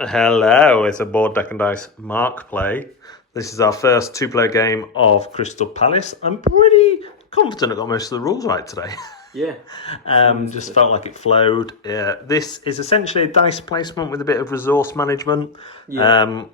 Hello, it's a board deck and dice Mark play. This is our first two-player game of Crystal Palace. I'm pretty confident I got most of the rules right today. Yeah. Just felt like it flowed. This is essentially a dice placement with a bit of resource management. Yeah.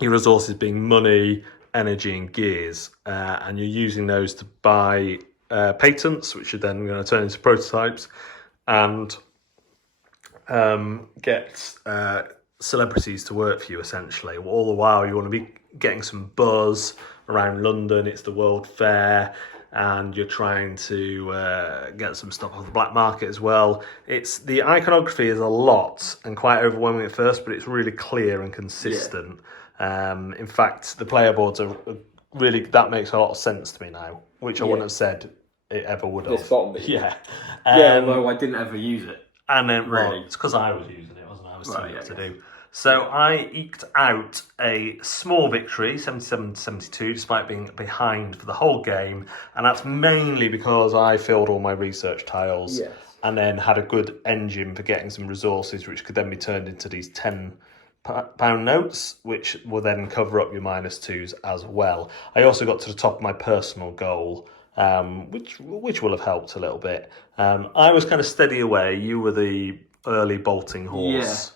Your resources being money, energy, and gears, and you're using those to buy patents, which are then going to turn into prototypes, and get celebrities to work for you, essentially. All the while, you want to be getting some buzz around London. It's the World Fair, and you're trying to get some stuff off the black market as well. The iconography is a lot and quite overwhelming at first, but it's really clear and consistent. In fact, the player boards are really, that makes a lot of sense to me now, which I wouldn't have said it ever would have. This bottom bit. Yeah. Although I didn't ever use it. And then, Really? it's because I was using it, wasn't I? I was telling you what to Yes. do. So I eked out a small victory, 77-72, despite being behind for the whole game. And that's mainly because I filled all my research tiles and then had a good engine for getting some resources, which could then be turned into these £10 notes, which will then cover up your -2s as well. I also got to the top of my personal goal, which will have helped a little bit. I was kind of steady away. You were the early bolting horse.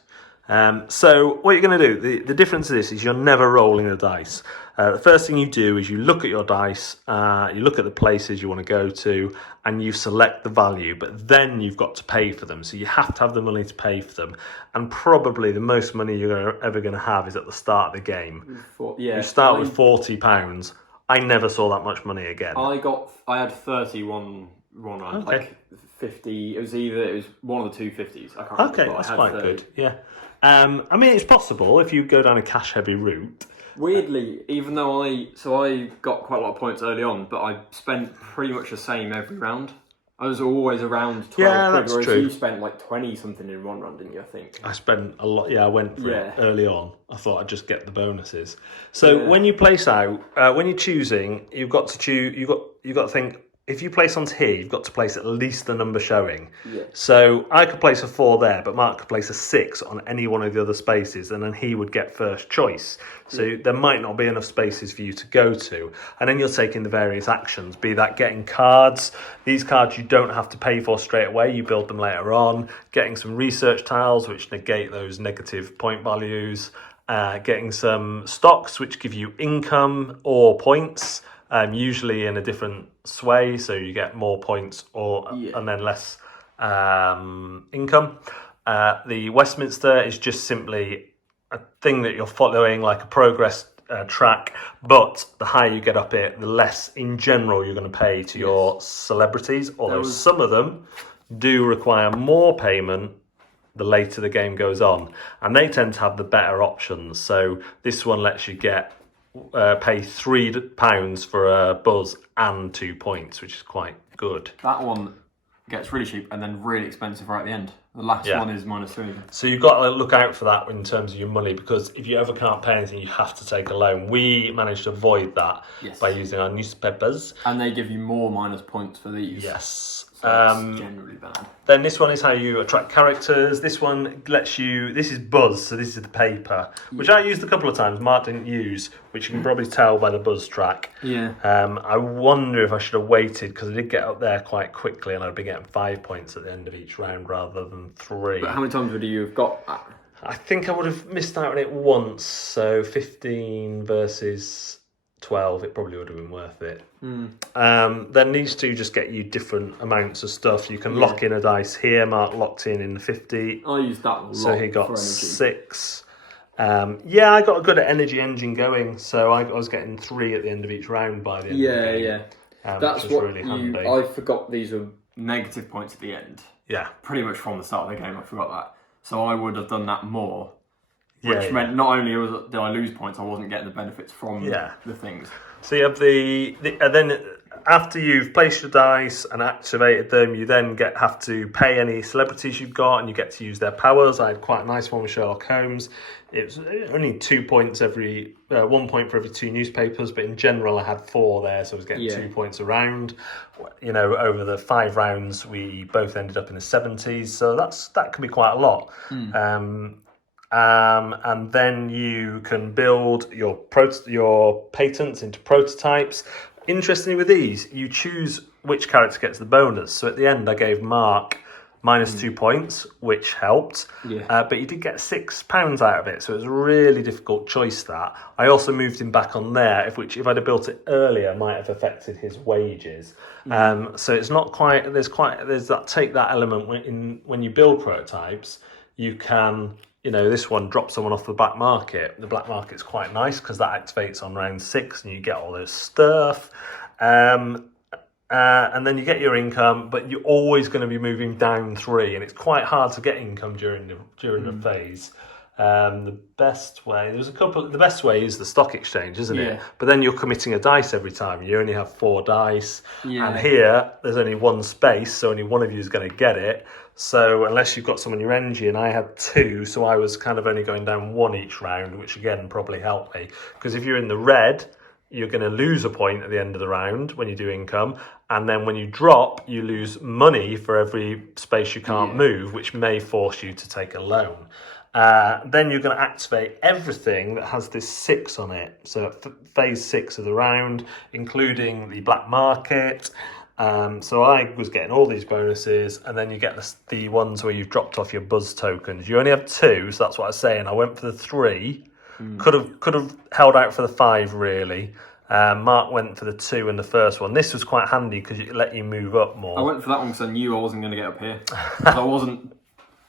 So what you're going to do, the difference of this is you're never rolling the dice. The first thing you do is you look at your dice, you look at the places you want to go to, and you select the value, but then you've got to pay for them. So you have to have the money to pay for them. And probably the most money you're ever going to have is at the start of the game. You start with £40. I never saw that much money again. I had 31 round, like 50. It was one of the 250s. I can't remember. Okay, that's quite good. Yeah. I mean, it's possible if you go down a cash-heavy route. Weirdly, even though I got quite a lot of points early on, but I spent pretty much the same every round. I was always around 12 Yeah, quid, that's whereas true. you spent like 20 something in one round, didn't you? I think. I spent a lot. Yeah, I went for it early on. I thought I'd just get the bonuses. So when you place out, when you're choosing, you've got to choose. You've got to think. If you place onto here, you've got to place at least the number showing. So I could place a 4 there, but Mark could place a 6 on any one of the other spaces, and then he would get first choice. So there might not be enough spaces for you to go to. And then you're taking the various actions, be that getting cards. These cards you don't have to pay for straight away. You build them later on. Getting some research tiles, which negate those negative point values. Getting some stocks, which give you income or points. Usually in a different sway, so you get more points and then less income. The Westminster is just simply a thing that you're following, like a progress track, but the higher you get up it, the less in general you're going to pay to your celebrities, although some of them do require more payment the later the game goes on, and they tend to have the better options. So this one lets you pay £3 for a buzz and 2 points, which is quite good. That one gets really cheap and then really expensive right at the end. The last one is -3. So you've got to look out for that in terms of your money, because if you ever can't pay anything, you have to take a loan. We managed to avoid that by using our newspapers. And they give you more minus points for these. Yes. So that's generally bad. Then this one is how you attract characters. This one lets you, this is Buzz, so this is the paper, which I used a couple of times, Mark didn't use, which you can probably tell by the Buzz track. I wonder if I should have waited, because I did get up there quite quickly and I'd be getting 5 points at the end of each round rather than 3. But how many times would you have got that? I think I would have missed out on it once, so 15 versus 12, it probably would have been worth it. Then these two just get you different amounts of stuff. You can lock in a dice here. Mark locked in the 50. I used that a lot. So he got 6. I got a good energy engine going, so I was getting 3 at the end of each round by the end of the game. That's which was what really handy. I forgot these were negative points at the end. Yeah. Pretty much from the start of the game, I forgot that. So I would have done that more. Which meant not only did I lose points, I wasn't getting the benefits from the things. So you have and then after you've placed your dice and activated them, you then have to pay any celebrities you've got, and you get to use their powers. I had quite a nice one with Sherlock Holmes. It was only 2 points 1 point for every 2 newspapers, but in general I had 4 there, so I was getting 2 points a round. Over the 5 rounds, we both ended up in the 70s, so that can be quite a lot. and then you can build your patents into prototypes. Interestingly, with these, you choose which character gets the bonus. So at the end, I gave Mark -2 points, which helped. Yeah. But you did get £6 out of it, so it was a really difficult choice. That I also moved him back on there, which if I'd have built it earlier, might have affected his wages. So it's not quite. There's that take that element when you build prototypes, you can. This one drops someone off the black market. The black market's quite nice because that activates on round 6, and you get all this stuff. And then you get your income, but you're always going to be moving down 3, and it's quite hard to get income during the phase. The best way, the best way is the stock exchange, isn't it? But then you're committing a dice every time. You only have 4 dice, and here there's only 1 space, so only one of you is going to get it. So unless you've got some on your energy, and I had 2, so I was kind of only going down 1 each round, which again probably helped me, because if you're in the red, you're going to lose a point at the end of the round when you do income, and then when you drop, you lose money for every space you can't move, which may force you to take a loan. Then you're going to activate everything that has this 6 on it. So phase 6 of the round, including the black market. So I was getting all these bonuses, and then you get the ones where you've dropped off your buzz tokens. You only have 2, so that's what I was saying. I went for the 3. Could have held out for the 5 really. Mark went for the 2 in the first one. This was quite handy because it let you move up more. I went for that one because I knew I wasn't going to get up here. So I wasn't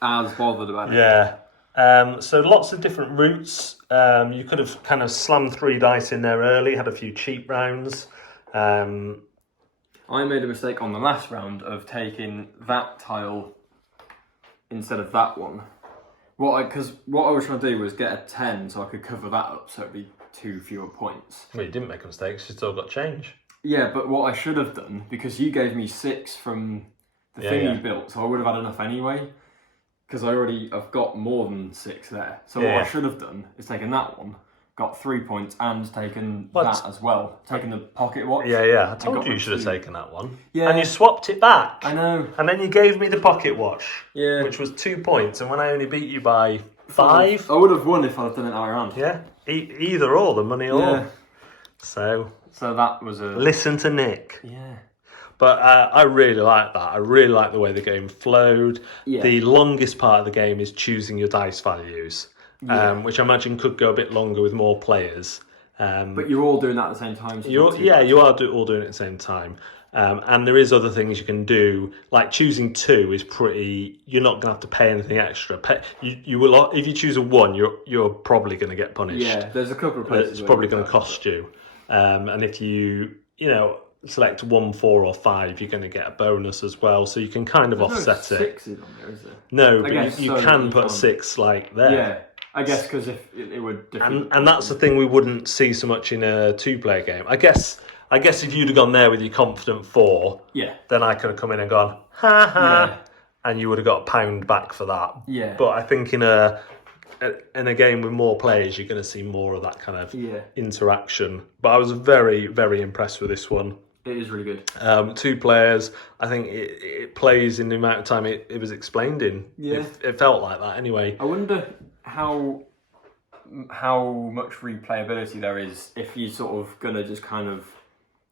as bothered about it. Yeah. So lots of different routes. You could have kind of slammed 3 dice in there early, had a few cheap rounds. I made a mistake on the last round of taking that tile instead of that one. Because what I was trying to do was get a 10 so I could cover that up, so it'd be 2 fewer points. Well, you didn't make a mistake, you still got change. Yeah, but what I should have done, because you gave me 6 from the thing you built, so I would have had enough anyway, because I've got more than 6 there. So what I should have done is taken that one, got 3 points, and taken that as well. Taken the pocket watch. Yeah. I told you should have taken that one. Yeah. And you swapped it back. I know. And then you gave me the pocket watch. Yeah. Which was 2 points, and when I only beat you by 5. I would have won if I'd done it that way around. Yeah. Either or, the money or. So that was a... Listen to Nick. Yeah. But I really like that. I really like the way the game flowed. Yeah. The longest part of the game is choosing your dice values. Which I imagine could go a bit longer with more players. But you're all doing that at the same time. So you are all doing it at the same time. And there is other things you can do, like choosing 2 is pretty. You're not going to have to pay anything extra. You will if you choose a 1, you're probably going to get punished. Yeah, there's a couple of places. It's probably going to cost you. And if you select 1, 4, or 5, you're going to get a bonus as well. So you can kind of offset it. 6 on there, is there? No, but you can put 6 like there. Yeah. I guess because if it would defeat... And that's the thing we wouldn't see so much in a 2-player game. I guess if you'd have gone there with your confident 4, then I could have come in and gone, ha ha, and you would have got £1 back for that. Yeah. But I think in a game with more players, you're going to see more of that kind of interaction. But I was very, very impressed with this one. It is really good. 2 players, I think it plays in the amount of time it was explained in. Yeah. It felt like that anyway. I wonder how much replayability there is if you're sort of going to just kind of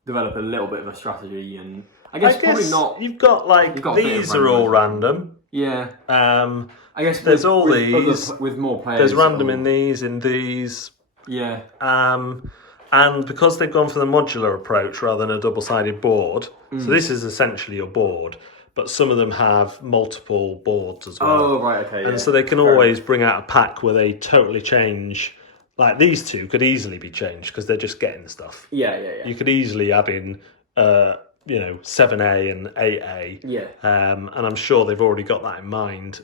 develop a little bit of a strategy. And I guess probably not. You've got these are all random. Yeah. I guess there's all these with more players. There's random in these. Yeah. And because they've gone for the modular approach rather than a double-sided board, so this is essentially your board, but some of them have multiple boards as well. Oh, right, okay. And so they can always bring out a pack where they totally change. Like these 2 could easily be changed because they're just getting stuff. Yeah. You could easily add in, 7A and 8A. Yeah. And I'm sure they've already got that in mind.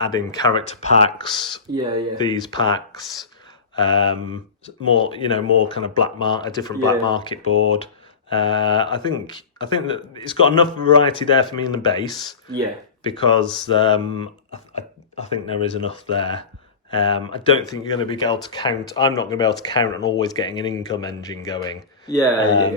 Adding character packs. Yeah. These packs. More kind of a different black market board. I think that it's got enough variety there for me in the base. Yeah. Because I think there is enough there. I don't think you're going to be able to count. I'm not going to be able to count on always getting an income engine going. Yeah,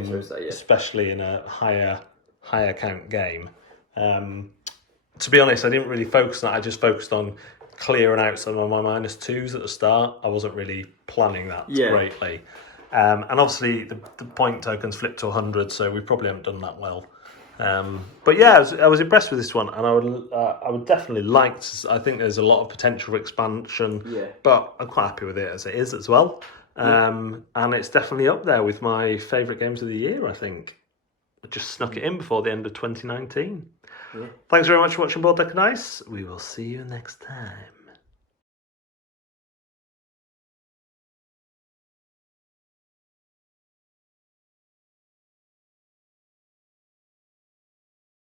especially in a higher count game. To be honest, I didn't really focus on that. I just focused on clearing out some of my -2s at the start. I wasn't really planning that greatly. And obviously the point tokens flipped to 100, so we probably haven't done that well. But yeah, I was impressed with this one, and I would definitely like to. I think there's a lot of potential for expansion, but I'm quite happy with it as it is as well. And it's definitely up there with my favourite games of the year, I think. I just snuck it in before the end of 2019. Thanks very much for watching Board Deck and Ice. We will see you next time.